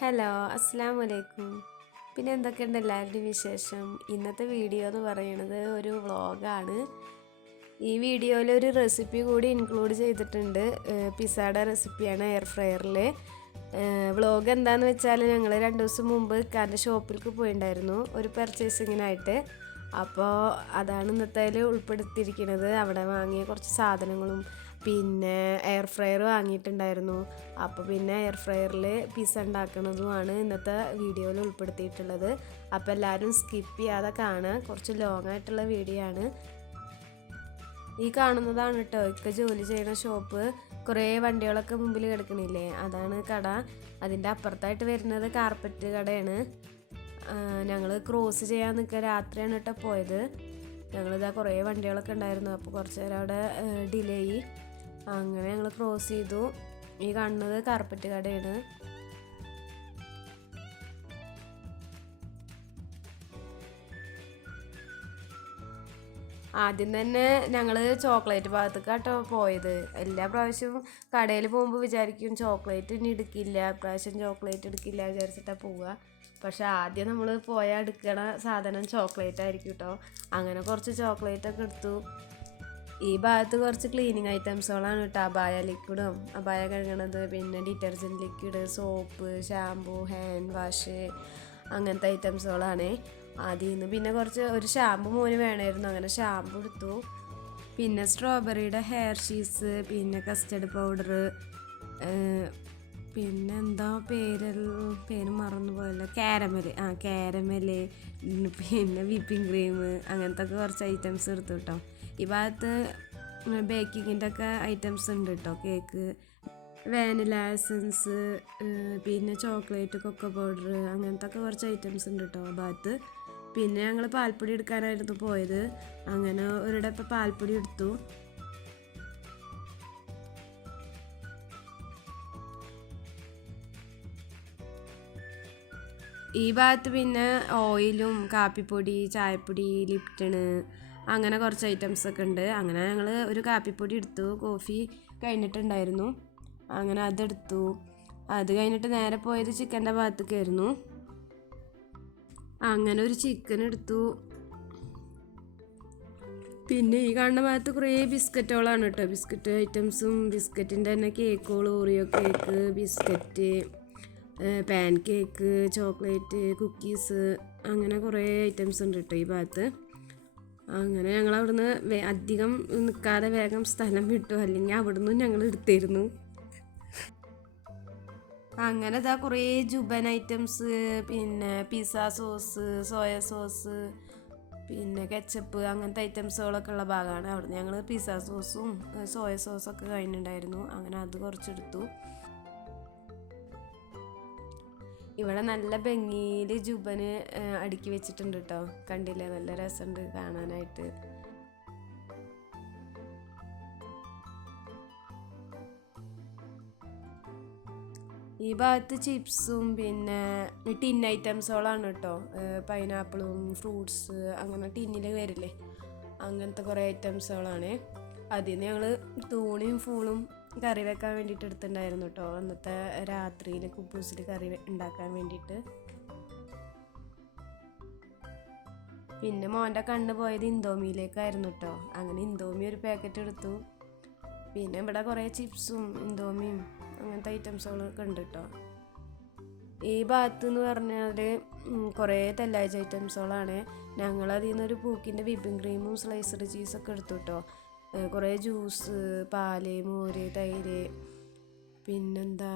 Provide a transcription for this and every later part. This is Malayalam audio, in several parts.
ഹലോ, അസ്സലാമു അലൈക്കും. പിന്നെ എന്തൊക്കെയുണ്ട് എല്ലാവരുടെയും വിശേഷം? ഇന്നത്തെ വീഡിയോ എന്ന് പറയുന്നത് ഒരു വ്ളോഗാണ്. ഈ വീഡിയോയിൽ ഒരു റെസിപ്പി കൂടി ഇൻക്ലൂഡ് ചെയ്തിട്ടുണ്ട്. പിസ്സയുടെ റെസിപ്പിയാണ് എയർ ഫ്രയറിൽ. വ്ളോഗ് എന്താണെന്ന് വെച്ചാൽ ഞങ്ങൾ 2 ദിവസം മുമ്പ് ഇക്കാൻ്റെ ഷോപ്പിലേക്ക് പോയിട്ടുണ്ടായിരുന്നു ഒരു പർച്ചേസിങ്ങിനായിട്ട്. അപ്പോൾ അതാണ് ഇന്നത്തേൽ ഉൾപ്പെടുത്തിയിരിക്കുന്നത്. അവിടെ വാങ്ങിയ കുറച്ച് സാധനങ്ങളും പിന്നെ എയർ ഫ്രയർ വാങ്ങിയിട്ടുണ്ടായിരുന്നു. അപ്പോൾ പിന്നെ എയർ ഫ്രയറിൽ പിസ്സ ഉണ്ടാക്കുന്നതുമാണ് ഇന്നത്തെ വീഡിയോയിൽ ഉൾപ്പെടുത്തിയിട്ടുള്ളത്. അപ്പോൾ എല്ലാവരും സ്കിപ്പ് ചെയ്യാതെ കാണുക. കുറച്ച് ലോങ് ആയിട്ടുള്ള വീഡിയോ ആണ്. ഈ കാണുന്നതാണ് കേട്ടോ ഇക്ക ജോലി ചെയ്യുന്ന ഷോപ്പ്. കുറേ വണ്ടികളൊക്കെ മുമ്പിൽ കിടക്കണില്ലേ, അതാണ് കട. അതിൻ്റെ അപ്പുറത്തായിട്ട് വരുന്നത് കാർപ്പറ്റ് കടയാണ്. ഞങ്ങൾ ക്രോസ് ചെയ്യാൻ നിൽക്കുക, രാത്രിയാണ് കേട്ടോ പോയത്. ഞങ്ങളിതാ കുറേ വണ്ടികളൊക്കെ ഉണ്ടായിരുന്നു, അപ്പോൾ കുറച്ച് നേരം അവിടെ ഡിലേ ആയി. അങ്ങനെ ഞങ്ങൾ ക്രോസ് ചെയ്തു. ഈ കാണുന്നത് കാർപ്പറ്റ് കടയാണ്. ആദ്യം തന്നെ ഞങ്ങൾ ചോക്ലേറ്റ് ഭാഗത്തേക്കാട്ടോ പോയത്. എല്ലാ പ്രാവശ്യവും കടയിൽ പോകുമ്പോൾ വിചാരിക്കും ചോക്ലേറ്റ് ഇനി എടുക്കില്ല, പ്രാവശ്യം ചോക്ലേറ്റ് എടുക്കില്ല വിചാരിച്ചിട്ടാണ് പോവുക. പക്ഷെ ആദ്യം നമ്മൾ പോയാൽ എടുക്കണ സാധനം ചോക്ലേറ്റ് ആയിരിക്കും കേട്ടോ. അങ്ങനെ കുറച്ച് ചോക്ലേറ്റൊക്കെ എടുത്തു. ഈ ഭാഗത്ത് കുറച്ച് ക്ലീനിങ് ഐറ്റംസുകളാണ് കേട്ടോ. അബായ ലിക്വിഡും അബായ കഴുകണത്, പിന്നെ detergent liquid, soap, shampoo, hand wash, അങ്ങനത്തെ ഐറ്റംസുകളാണ്. അതിൽ നിന്ന് പിന്നെ ഒരു ഷാമ്പു മോന് വേണമായിരുന്നു, അങ്ങനെ ഷാമ്പു എടുത്തു. പിന്നെ സ്ട്രോബെറിയുടെ ഹെയർ ഷീസ്, പിന്നെ കസ്റ്റർഡ് പൗഡർ, പിന്നെ എന്താ പേര് മറന്നു പോയല്ലോ, കാരമല്, പിന്നെ വിപ്പിംഗ് ക്രീം, അങ്ങനത്തെ ഒക്കെ കുറച്ച് ഐറ്റംസ് എടുത്തു കേട്ടോ. ഈ ഭാഗത്ത് ബേക്കിങ്ങിൻ്റെ ഒക്കെ ഐറ്റംസ് ഉണ്ട് കേട്ടോ. കേക്ക്, വാനില എസൻസ്, പിന്നെ ചോക്ലേറ്റ്, കൊക്കോ പൗഡർ, അങ്ങനത്തെ ഒക്കെ കുറച്ച് ഐറ്റംസ് ഉണ്ട് കേട്ടോ ആ ഭാഗത്ത്. പിന്നെ ഞങ്ങൾ പാൽപ്പൊടി എടുക്കാനായിരുന്നു പോയത്. അങ്ങനെ ഒരു ഡപ്പ പാൽപ്പൊടി എടുത്തു. ഈ ഭാഗത്ത് പിന്നെ ഓയിലും കാപ്പിപ്പൊടി, ചായപ്പൊടി, ലിപ്റ്റണ്, അങ്ങനെ കുറച്ച് ഐറ്റംസ് ഒക്കെ ഉണ്ട്. അങ്ങനെ ഞങ്ങൾ ഒരു കാപ്പിപ്പൊടി എടുത്തു. കോഫി കഴിഞ്ഞിട്ടുണ്ടായിരുന്നു, അങ്ങനെ അതെടുത്തു. അത് കഴിഞ്ഞിട്ട് നേരെ പോയത് ചിക്കൻ്റെ ഭാഗത്തേക്കായിരുന്നു. അങ്ങനെ ഒരു ചിക്കൻ എടുത്തു. പിന്നെ ഈ കാണുന്ന ഭാഗത്ത് കുറേ ബിസ്ക്കറ്റുകളാണ് കേട്ടോ. ബിസ്ക്കറ്റ് ഐറ്റംസും ബിസ്ക്കറ്റിൻ്റെ തന്നെ കേക്കുകൾ, Oreo cake, biscuit, pan cake, chocolate, cookies, അങ്ങനെ കുറേ ഐറ്റംസ് ഉണ്ട് കേട്ടോ ഈ ഭാഗത്ത്. അങ്ങനെ ഞങ്ങൾ അവിടുന്ന് അധികം നിൽക്കാതെ വേഗം സ്ഥലം വിട്ടു, അല്ലെങ്കിൽ അവിടുന്ന് ഞങ്ങൾ എടുത്തിരുന്നു. അങ്ങനെ ഇതാ കുറേ ജുബൻ ഐറ്റംസ്, പിന്നെ പിസ്സ സോസ്, സോയ സോസ്, പിന്നെ കെച്ചപ്പ്, അങ്ങനത്തെ ഐറ്റംസുകളൊക്കെ ഉള്ള ഭാഗമാണ്. അവിടെ ഞങ്ങൾ പിസ്സ സോസും സോയ സോസൊക്കെ കഴിഞ്ഞിട്ടുണ്ടായിരുന്നു. അങ്ങനെ അത് കുറച്ചെടുത്തു. ഇവിടെ നല്ല ഭംഗിയിൽ ജുബന് അടുക്കി വെച്ചിട്ടുണ്ട് കേട്ടോ. കണ്ടില്ലേ, നല്ല രസമുണ്ട് കാണാനായിട്ട്. ഈ ഭാഗത്ത് ചിപ്സും പിന്നെ ടിൻ ഐറ്റംസുകളാണ് കേട്ടോ. പൈനാപ്പിളും ഫ്രൂട്ട്സ്, അങ്ങനെ ടിന്നിൽ വരില്ലേ, അങ്ങനത്തെ കുറേ ഐറ്റംസുകളാണ്. അതിൽ നിന്ന് ഞങ്ങൾ തൂണിയും ഫൂളും കറി വെക്കാൻ വേണ്ടിയിട്ട് എടുത്തിട്ടുണ്ടായിരുന്നു കേട്ടോ. അന്നത്തെ രാത്രിയിൽ കുബൂസിൽ കറി ഉണ്ടാക്കാൻ വേണ്ടിയിട്ട്. പിന്നെ മോൻ്റെ കണ്ണ് പോയത് ഇന്തോമിയിലേക്കായിരുന്നു കേട്ടോ. അങ്ങനെ ഇന്തോമി ഒരു പാക്കറ്റ് എടുത്തു. പിന്നെ ഇവിടെ കുറേ ചിപ്സും ഇന്തോമിയും അങ്ങനത്തെ ഐറ്റംസുകളൊക്കെ ഉണ്ട് കേട്ടോ. ഈ ഭാഗത്ത് എന്ന് പറഞ്ഞാൽ കുറേ തെല്ലാഴ്ച ഐറ്റംസുകളാണ്. ഞങ്ങളതിൽ നിന്നൊരു പൂക്കിൻ്റെ വിപ്പിംഗ് ക്രീമും സ്ലൈസ്ഡ് ചീസൊക്കെ എടുത്തു കേട്ടോ. കുറേ ജ്യൂസ്, പാല്, മോര്, തൈര്, പിന്നെന്താ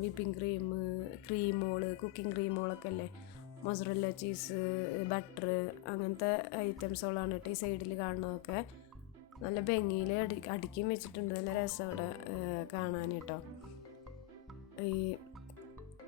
വിപ്പിംഗ് ക്രീമുകൾ, കുക്കിംഗ് ക്രീമുകളൊക്കെ അല്ലേ, മൊസറല്ല ചീസ്, ബട്ടർ, അങ്ങനത്തെ ഐറ്റംസുകളാണ് കേട്ടോ. ഈ സൈഡിൽ കാണുന്നതൊക്കെ നല്ല ഭംഗിയിൽ അടുക്കിയും വെച്ചിട്ടുണ്ട്. നല്ല രസം അവിടെ കാണാൻ കേട്ടോ.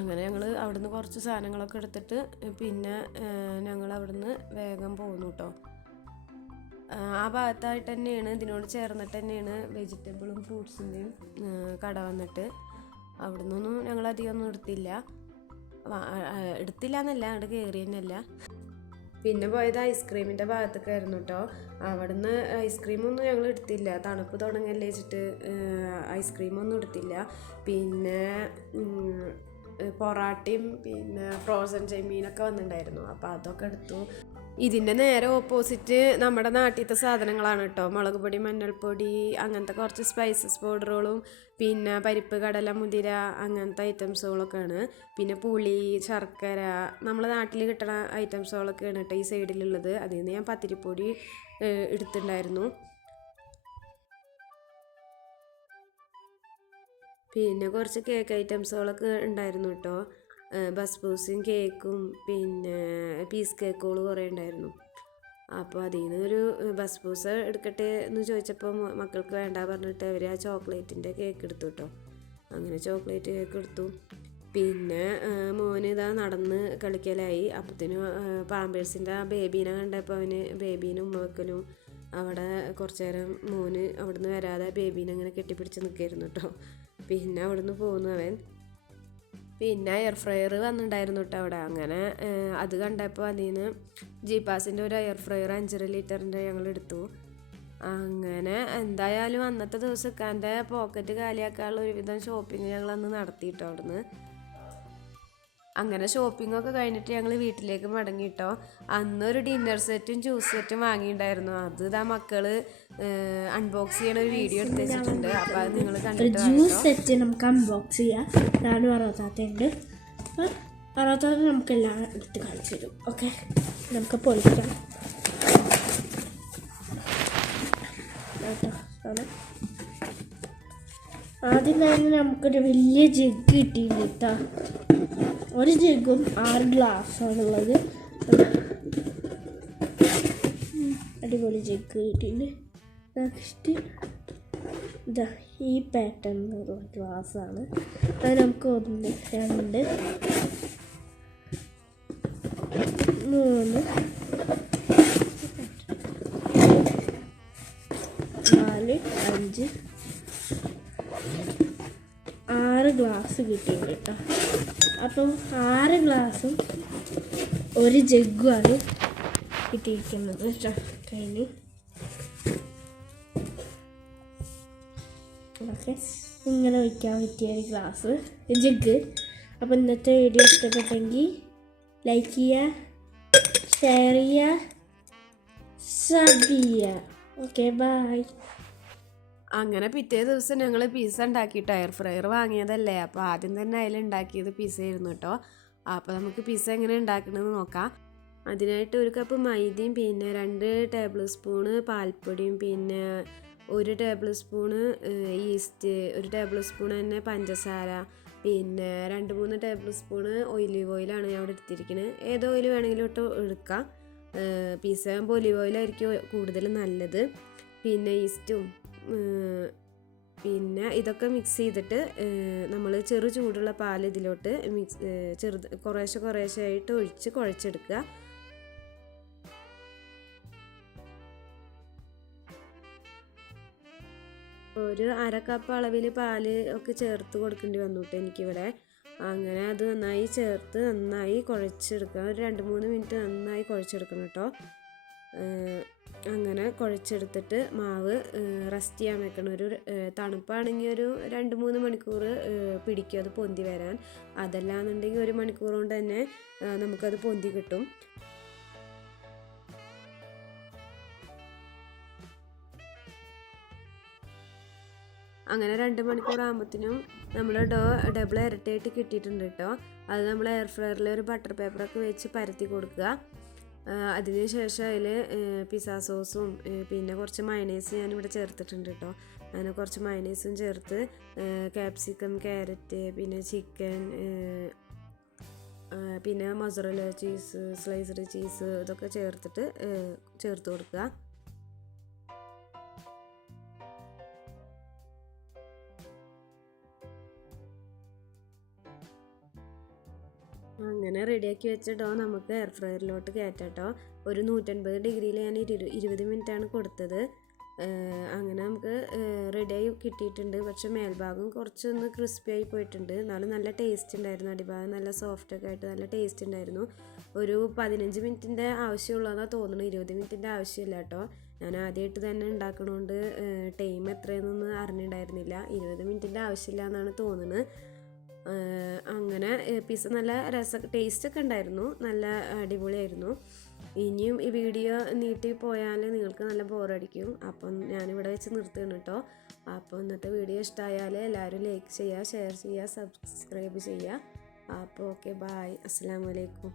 അങ്ങനെ ഞങ്ങൾ അവിടുന്ന് കുറച്ച് സാധനങ്ങളൊക്കെ എടുത്തിട്ട് പിന്നെ ഞങ്ങൾ അവിടുന്ന് വേഗം പോന്നു കേട്ടോ. ആ ഭാഗത്തായിട്ട് തന്നെയാണ്, ഇതിനോട് ചേർന്നിട്ട് തന്നെയാണ് വെജിറ്റബിളും ഫ്രൂട്ട്സിൻ്റെയും കട വന്നിട്ട്. അവിടെ നിന്നൊന്നും ഞങ്ങൾ അധികം ഒന്നും എടുത്തില്ല എന്നല്ല, അവിടെ കയറി തന്നെയല്ല. പിന്നെ പോയത് ഐസ്ക്രീമിൻ്റെ ഭാഗത്തേക്കായിരുന്നു കേട്ടോ. അവിടുന്ന് ഐസ്ക്രീമൊന്നും ഞങ്ങൾ എടുത്തില്ല, തണുപ്പ് തുടങ്ങല്ലേ വെച്ചിട്ട് ഐസ്ക്രീമൊന്നും എടുത്തില്ല. പിന്നെ പൊറാട്ടയും പിന്നെ ഫ്രോസൺ ചെമ്മീനൊക്കെ വന്നിട്ടുണ്ടായിരുന്നു. അപ്പോൾ അതൊക്കെ എടുത്തു. ഇതിൻ്റെ നേരെ ഓപ്പോസിറ്റ് നമ്മുടെ നാട്ടിലത്തെ സാധനങ്ങളാണ് കേട്ടോ. മുളക് പൊടി, മഞ്ഞൾപ്പൊടി, അങ്ങനത്തെ കുറച്ച് സ്പൈസസ് പൗഡറുകളും പിന്നെ പരിപ്പ്, കടല, മുതിര അങ്ങനത്തെ ഐറ്റംസുകളൊക്കെയാണ്. പിന്നെ പുളി, ശർക്കര, നമ്മുടെ നാട്ടിൽ കിട്ടുന്ന ഐറ്റംസുകളൊക്കെയാണ് കേട്ടോ ഈ സൈഡിലുള്ളത്. അതിൽ നിന്ന് ഞാൻ പത്തിരിപ്പൊടി എടുത്തിട്ടുണ്ടായിരുന്നു. പിന്നെ കുറച്ച് കേക്ക് ഐറ്റംസുകളൊക്കെ ഉണ്ടായിരുന്നു കേട്ടോ. ബസ്ബൂസും കേക്കും പിന്നെ പീസ് കേക്കുകൾ കുറേ ഉണ്ടായിരുന്നു. അപ്പോൾ അതിൽ നിന്ന് ഒരു ബസ്ബൂസ് എടുക്കട്ടെ എന്ന് ചോദിച്ചപ്പോൾ മക്കൾക്ക് വേണ്ട പറഞ്ഞിട്ട് അവർ ആ ചോക്ലേറ്റിൻ്റെ കേക്ക് എടുത്തു കേട്ടോ. അങ്ങനെ ചോക്ലേറ്റ് കേക്ക് എടുത്തു. പിന്നെ മോന് ഇതാ നടന്ന് കളിക്കലായി. അപ്പത്തിന് പാമ്പേഴ്സിൻ്റെ ആ ബേബീനെ കണ്ടപ്പോൾ അവന് ബേബീനും ഉമ്മ വെക്കലും അവിടെ കുറച്ച് നേരം മോന് അവിടുന്ന് വരാതെ ബേബീനെ അങ്ങനെ കെട്ടിപ്പിടിച്ച് നിൽക്കായിരുന്നു കേട്ടോ. പിന്നെ അവിടുന്ന് പോന്നു അവൻ. പിന്നെ എയർ ഫ്രയർ വന്നിട്ടുണ്ടായിരുന്നു കേട്ടോ അവിടെ. അങ്ങനെ അത് കണ്ടപ്പോൾ അതിൽ നിന്ന് ജീപ്പാസിൻ്റെ ഒരു എയർ ഫ്രയർ 5.5 ലിറ്ററിൻ്റെ ഞങ്ങൾ എടുത്തു. അങ്ങനെ എന്തായാലും അന്നത്തെ ദിവസം എൻ്റെ പോക്കറ്റ് കാലിയാക്കാനുള്ള ഒരുവിധം ഷോപ്പിംഗ് ഞങ്ങളന്ന് നടത്തിയിട്ടോ അവിടുന്ന്. അങ്ങനെ ഷോപ്പിങ്ങൊക്കെ കഴിഞ്ഞിട്ട് ഞങ്ങൾ വീട്ടിലേക്ക് മടങ്ങിയിട്ടോ. അന്നൊരു ഡിന്നർ സെറ്റും ജ്യൂസ് സെറ്റും വാങ്ങിയിട്ടുണ്ടായിരുന്നു. അത് ഇതാ മക്കള് അൺബോക്സ് ചെയ്യണ ഒരു വീഡിയോ എടുത്ത് വെച്ചിട്ടുണ്ട്. അപ്പോൾ അത് നിങ്ങൾ കണ്ടിട്ട് ജ്യൂസ് സെറ്റ് നമുക്ക് അൺബോക്സ് ചെയ്യാം. ഞാനും അറുപത്താത്തയുണ്ട്. അറുപത്താത്ത നമുക്കെല്ലാം എടുത്ത് കാണിച്ചു തരും. ഓക്കെ, നമുക്ക് പൊളിക്കാം. ആദ്യം തന്നെ നമുക്കൊരു വലിയ ജഗ് കിട്ടിയിട്ടുണ്ട് കേട്ടോ. ഒരു ജഗ്ഗും 6 ഗ്ലാസ്സാണുള്ളത്. അടിപൊളി ജഗ് കിട്ടിയിട്ടുണ്ട്. നെക്സ്റ്റ് ഇതാ ഈ പാറ്റേണിലുള്ള ഗ്ലാസ്സാണ്. അത് നമുക്ക് 1, 2, 3, 4, 5, 6 ഗ്ലാസ് കിട്ടിയിട്ടുണ്ട് കേട്ടോ. അപ്പം 6 ഗ്ലാസും ഒരു ജഗ്ഗുമാണ് കിട്ടിയിരിക്കുന്നത് കേട്ടോ. കഴിഞ്ഞു. ഓക്കെ, ഇങ്ങനെ വയ്ക്കാൻ പറ്റിയ ഒരു ഗ്ലാസ് ജഗ്ഗ്. അപ്പോൾ ഇന്നത്തെ വീഡിയോ ഇഷ്ടപ്പെട്ടെങ്കിൽ ലൈക്ക് ചെയ്യുക, ഷെയർ ചെയ്യുക, സബ് ചെയ്യുക. Okay, bye. അങ്ങനെ പിറ്റേ ദിവസം ഞങ്ങൾ പിസ്സ ഉണ്ടാക്കിയിട്ട് എയർ ഫ്രയർ വാങ്ങിയതല്ലേ, അപ്പോൾ ആദ്യം തന്നെ അതിലുണ്ടാക്കിയത് പിസ്സ ആയിരുന്നു കേട്ടോ. അപ്പോൾ നമുക്ക് പിസ്സ എങ്ങനെ ഉണ്ടാക്കണമെന്ന് നോക്കാം. അതിനായിട്ട് 1 കപ്പ് മൈദയും പിന്നെ 2 ടേബിൾ സ്പൂണ് പാൽപ്പൊടിയും പിന്നെ 1 table spoon east, 1 table spoon തന്നെ പഞ്ചസാര, പിന്നെ 2-3 ടേബിൾ സ്പൂണ് ഒലിവ് ഓയിലാണ് ഞാൻ ഇവിടെ എടുത്തിരിക്കുന്നത്. ഏത് ഓയിൽ വേണമെങ്കിലും ഇട്ട് എടുക്കാം. പിസ്സ ആകുമ്പോൾ ഒലിവ് ഓയിലായിരിക്കും കൂടുതൽ നല്ലത്. പിന്നെ ഈസ്റ്റും പിന്നെ ഇതൊക്കെ മിക്സ് ചെയ്തിട്ട് നമ്മൾ ചെറു ചൂടുള്ള പാൽ ഇതിലോട്ട് കുറേശ്ശെ ആയിട്ട് ഒഴിച്ച് കുഴച്ചെടുക്കുക. ഒരു 1/2 കപ്പ് അളവിൽ പാൽ ഒക്കെ ചേർത്ത് കൊടുക്കേണ്ടി വന്നു കേട്ടോ എനിക്കിവിടെ. അങ്ങനെ അത് നന്നായി ചേർത്ത് നന്നായി കുഴച്ചെടുക്കുക. ഒരു 2-3 മിനിറ്റ് നന്നായി കുഴച്ചെടുക്കണം കേട്ടോ. അങ്ങനെ കുഴച്ചെടുത്തിട്ട് മാവ് റെസ്റ്റ് ചെയ്യാൻ വെക്കണം. ഒരു തണുപ്പാണെങ്കിൽ ഒരു 2-3 മണിക്കൂർ പിടിക്കും അത് പൊന്തി വരാൻ. അതല്ലാന്നുണ്ടെങ്കിൽ 1 മണിക്കൂർ കൊണ്ട് തന്നെ നമുക്കത് പൊന്തി കിട്ടും. അങ്ങനെ 2 മണിക്കൂർ ആകുമ്പോഴത്തേനും നമ്മുടെ ഡോ ഡബിൾ ഇരട്ടിയായിട്ട് കിട്ടിയിട്ടുണ്ട് കേട്ടോ. അത് നമ്മൾ എയർ ഫ്രയറിൽ ഒരു ബട്ടർ പേപ്പറൊക്കെ വെച്ച് പരത്തി കൊടുക്കുക. അതിന് ശേഷം അതിൽ പിസ്സ സോസും പിന്നെ കുറച്ച് മയണൈസ് ഞാനിവിടെ ചേർത്തിട്ടുണ്ട് കേട്ടോ. അങ്ങനെ കുറച്ച് മയണൈസും ചേർത്ത് ക്യാപ്സിക്കം, ക്യാരറ്റ്, പിന്നെ ചിക്കൻ, പിന്നെ മൊസറല്ല ചീസ്, സ്ലൈസ്ഡ് ചീസ് ഇതൊക്കെ ചേർത്ത് കൊടുക്കുക. അങ്ങനെ റെഡിയാക്കി വെച്ച ഡോ നമുക്ക് എയർ ഫ്രയറിലോട്ട് കയറ്റാം കേട്ടോ. ഒരു 150 ഡിഗ്രിയിൽ ഞാൻ 20 മിനിറ്റാണ് കൊടുത്തത്. അങ്ങനെ നമുക്ക് റെഡിയായി കിട്ടിയിട്ടുണ്ട്. പക്ഷേ മേൽഭാഗം കുറച്ചൊന്ന് ക്രിസ്പി ആയി പോയിട്ടുണ്ട്. എന്നാലും നല്ല ടേസ്റ്റ് ഉണ്ടായിരുന്നു. അടിഭാഗം നല്ല സോഫ്റ്റൊക്കെ ആയിട്ട് നല്ല ടേസ്റ്റ് ഉണ്ടായിരുന്നു. ഒരു 15 മിനിറ്റിൻ്റെ ആവശ്യമുള്ളതെന്നാണ് തോന്നുന്നു. 20 മിനിറ്റിൻ്റെ ആവശ്യമില്ല കേട്ടോ. ഞാൻ ആദ്യമായിട്ട് തന്നെ ഉണ്ടാക്കണോണ്ട് ടൈം എത്രയെന്നൊന്നും അറിഞ്ഞിട്ടുണ്ടായിരുന്നില്ല. 20 മിനിറ്റിൻ്റെ ആവശ്യമില്ല എന്നാണ് തോന്നുന്നത്. അങ്ങനെ പിസ്സ നല്ല ടേസ്റ്റൊക്കെ ഉണ്ടായിരുന്നു, നല്ല അടിപൊളിയായിരുന്നു. ഇനിയും ഈ വീഡിയോ നീട്ടി പോയാൽ നിങ്ങൾക്ക് നല്ല ബോറടിക്കും. അപ്പം ഞാനിവിടെ വെച്ച് നിർത്തുകയാണ് കേട്ടോ. അപ്പോൾ ഇന്നത്തെ വീഡിയോ ഇഷ്ടമായാൽ എല്ലാവരും ലൈക്ക് ചെയ്യുക, ഷെയർ ചെയ്യുക, സബ്സ്ക്രൈബ് ചെയ്യുക. അപ്പോൾ ഓക്കെ, ബായ്, അസ്സലാമു അലൈക്കും.